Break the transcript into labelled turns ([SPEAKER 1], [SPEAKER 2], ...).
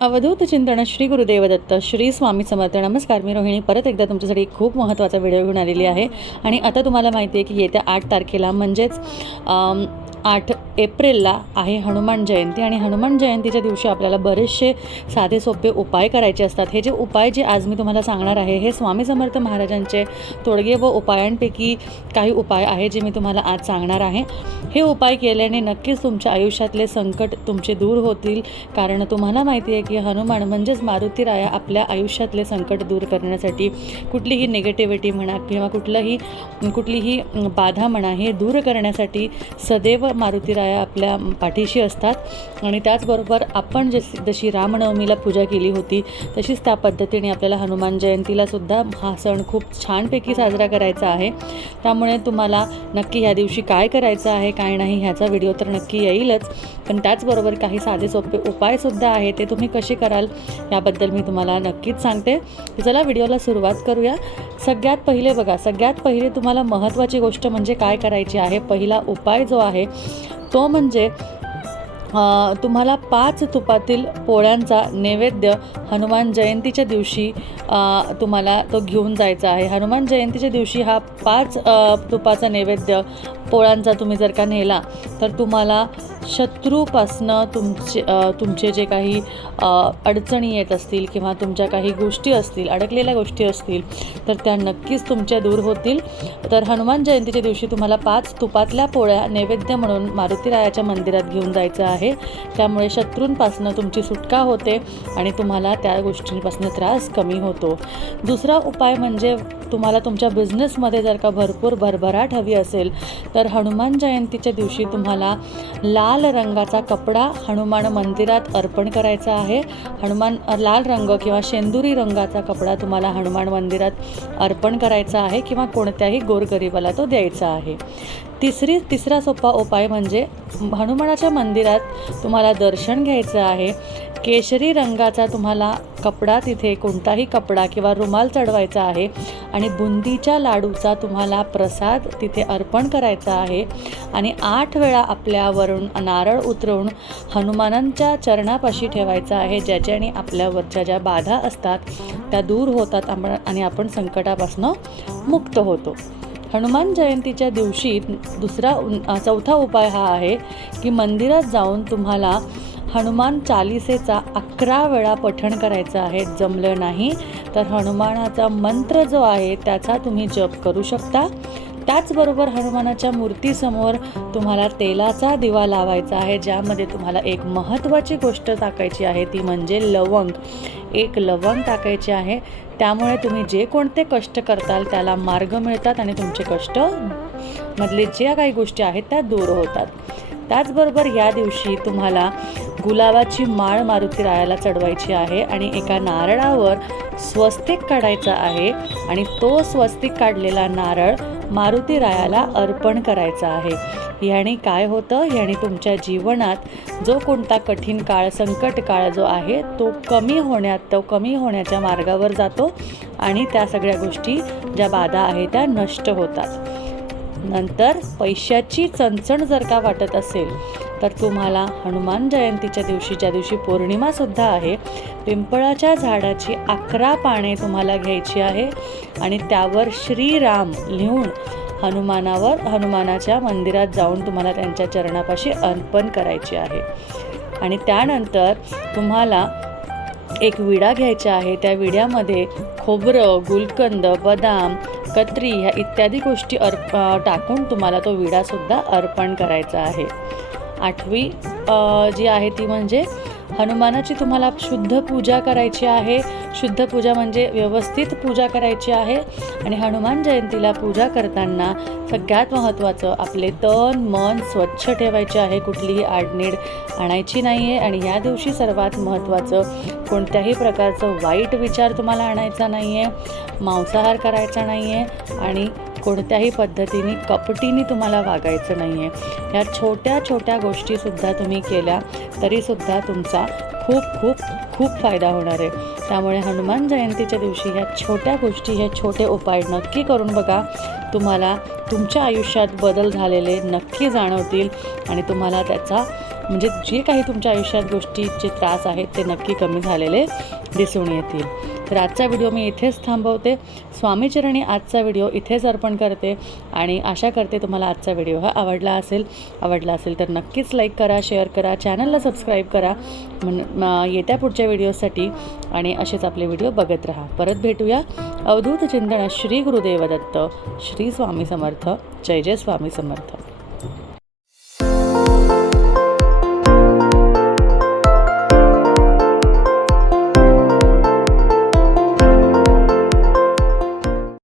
[SPEAKER 1] अवधूत चिंतन श्री गुरुदेव दत्त श्री स्वामी समर्थ. नमस्कार मी रोहिणी. परत एकदा तुमच्यासाठी खूप महत्त्वाचा व्हिडिओ घेऊन आलेली आहे. आणि आता तुम्हाला माहिती आहे की येत्या आठ तारखेला म्हणजेच आठ एप्रिलला आहे हनुमान जयंती आणि हनुमान जयंतीच्या दिवशी आपल्याला बरेचसे साधे सोपे उपाय करायचे असतात. हे जे उपाय जे आज मी तुम्हाला सांगणार आहे हे स्वामी समर्थ महाराजांचे तोडगे व उपायांपैकी काही उपाय आहे जे मी तुम्हाला आज सांगणार आहे. हे उपाय केल्याने नक्कीच तुमच्या आयुष्यातले संकट तुमचे दूर होतील. कारण तुम्हाला माहिती आहे की हनुमान म्हणजेच मारुती राया आपल्या आयुष्यातले संकट दूर करण्यासाठी कुठलीही निगेटिव्हिटी म्हणा किंवा कुठलंही कुठलीही बाधा म्हणा हे दूर करण्यासाठी सदैव मारुतीराया आपल्या पाठीशी असतात. आणि त्याचबरोबर आपण जशी जशी रामनवमीला पूजा केली होती तशीच त्या पद्धतीने आपल्याला हनुमान जयंतीलासुद्धा हा सण खूप छानपैकी साजरा करायचा आहे. त्यामुळे तुम्हाला नक्की ह्या दिवशी काय करायचं आहे काय नाही ह्याचा व्हिडिओ तर नक्की येईलच. पण त्याचबरोबर काही साधे सोपे उपायसुद्धा आहे ते तुम्ही कसे कराल याबद्दल मी तुम्हाला नक्कीच सांगते. चला व्हिडिओला सुरुवात करूया. सगळ्यात पहिले बघा सगळ्यात पहिले तुम्हाला महत्त्वाची गोष्ट म्हणजे काय करायची आहे? पहिला उपाय जो आहे तो म्हणजे तुम्हाला पाच तुपातील पोळ्यांचा नैवेद्य हनुमान जयंतीच्या दिवशी तुम्हाला तो घेऊन जायचा आहे. हनुमान जयंतीच्या दिवशी हा पाच तुपाचा नैवेद्य पोळ्यांचा तुम्ही जर का नेला तर तुम्हाला शत्रूपासनं तुमचे तुमचे जे काही अडचणी येत असतील किंवा तुमच्या काही गोष्टी असतील अडकलेल्या गोष्टी असतील तर त्या नक्कीच तुमच्या दूर होतील. तर हनुमान जयंतीच्या दिवशी तुम्हाला पाच तुपातल्या पोळ्या नैवेद्य म्हणून मारुतीरायाच्या मंदिरात घेऊन जायचं आहे. त्यामुळे शत्रूंपासनं तुमची सुटका होते आणि तुम्हाला त्या गोष्टींपासून त्रास कमी होतो. दुसरा उपाय म्हणजे तुम्हाला तुमच्या बिझनेसमध्ये जर का भरपूर भरभराट हवी असेल तर हनुमान जयंतीच्या दिवशी तुम्हाला लाल रंगाचा कपडा हनुमान मंदिरात अर्पण करायचा आहे. हनुमान लाल रंग किंवा शेंदुरी रंगाचा कपडा तुम्हाला हनुमान मंदिरात अर्पण करायचा आहे किंवा कोणत्याही गोरगरिबाला तो द्यायचा आहे. तिसरी तिसरा सोपा उपाय म्हणजे हनुमानाच्या मंदिरात तुम्हाला दर्शन घ्यायचं आहे. केशरी रंगाचा तुम्हाला कपडा तिथे कोणताही कपडा किंवा रुमाल चढवायचा आहे आणि बुंदीच्या लाडूचा तुम्हाला प्रसाद तिथे अर्पण करायचा आहे. आणि आठ वेळा आपल्यावरून नारळ उतरवून हनुमानांच्या चरणापाशी ठेवायचा आहे. ज्याच्याने आपल्यावरच्या ज्या बाधा असतात त्या दूर होतात आपण आणि आपण संकटापासून मुक्त होतो. हनुमान जयंतीच्या दिवशी दुसरा उन- चौथा उपाय हा आहे की मंदिरात जाऊन तुम्हाला हनुमान चालिसेचा अकरा वेळा पठण करायचं आहे. जमलं नाही तर हनुमानाचा मंत्र जो आहे त्याचा तुम्ही जप करू शकता. त्याचबरोबर हनुमानाच्या मूर्तीसमोर तुम्हाला तेलाचा दिवा लावायचा आहे ज्यामध्ये तुम्हाला एक महत्त्वाची गोष्ट टाकायची आहे. ती म्हणजे लवंग. एक लवंग टाकायची आहे. त्यामुळे तुम्ही जे कोणते कष्ट करताल त्याला मार्ग मिळतात आणि तुमचे कष्ट मधले ज्या काही गोष्टी आहेत त्या दूर होतात. त्याचबरोबर या दिवशी तुम्हाला गुलाबाची माळ मारुती रायाला चढवायची आहे आणि एका नारळावर स्वस्तिक काढायचा आहे आणि तो स्वस्तिक काढलेला नारळ मारुती रायाला अर्पण करायचा आहे. ह्याने काय होतं? ह्याने तुमच्या जीवनात जो कोणता कठीण काळ संकट काळ जो आहे तो कमी होण्यात तो कमी होण्याच्या मार्गावर जातो आणि त्या सगळ्या गोष्टी ज्या बाधा आहेत त्या नष्ट होतात. नंतर पैशाची चणचण जर का वाटत असेल तर तुम्हाला हनुमान जयंतीच्या दिवशी ज्या दिवशी पौर्णिमासुद्धा आहे पिंपळाच्या झाडाची अकरा पाने तुम्हाला घ्यायची आहे आणि त्यावर श्रीराम लिहून हनुमानावर हनुमानाच्या मंदिरात जाऊन तुम्हाला त्यांच्या चरणापाशी अर्पण करायची आहे. आणि त्यानंतर तुम्हाला एक विडा घ्यायचा आहे. त्या विड्यामध्ये खोबरं गुलकंद बदाम कत्री ह्या इत्यादी गोष्टी अर्प टाकून तुम्हाला तो विडासुद्धा अर्पण करायचा आहे. आठवी जी आहे ती म्हणजे हनुमानाची तुम्हाला शुद्ध पूजा करायची आहे. शुद्ध पूजा म्हणजे व्यवस्थित पूजा करायची आहे. आणि हनुमान जयंतीला पूजा करताना सगळ्यात महत्त्वाचं आपले तन मन स्वच्छ ठेवायचे आहे. कुठलीही आडनीड आणायची नाही आहे आणि या दिवशी सर्वात महत्त्वाचं कोणत्याही प्रकारचं वाईट विचार तुम्हाला आणायचा नाही आहे मांसाहार करायचा नाही आहे आणि कोणत्याही पद्धतीने कपटीने तुम्हाला वागायचं नाही आहे ह्या छोट्या छोट्या गोष्टीसुद्धा तुम्ही केल्या तरीसुद्धा तुमचा खूप खूप खूप फायदा होणार आहे. त्यामुळे हनुमान जयंतीच्या दिवशी ह्या छोट्या गोष्टी हे छोटे उपाय नक्की करून बघा. तुम्हाला तुमच्या आयुष्यात बदल झालेले नक्की जाणवतील आणि तुम्हाला त्याचा म्हणजे जे काही तुमच्या आयुष्यात गोष्टीचे त्रास आहेत ते नक्की कमी झालेले दिसून येतील. तर आजचा व्हिडिओ मी इथेच थांबवते. स्वामीचरणी आजचा व्हिडिओ इथेच अर्पण करते आणि आशा करते तुम्हाला आजचा व्हिडिओ हा आवडला असेल. आवडला असेल तर नक्कीच लाईक करा शेअर करा चॅनलला सबस्क्राईब करा. म्हण येत्या पुढच्या व्हिडिओसाठी आणि असेच आपले व्हिडिओ बघत राहा. परत भेटूया. अवधूत चिंतन श्री गुरुदेव दत्त श्री स्वामी समर्थ. जय जय स्वामी समर्थ.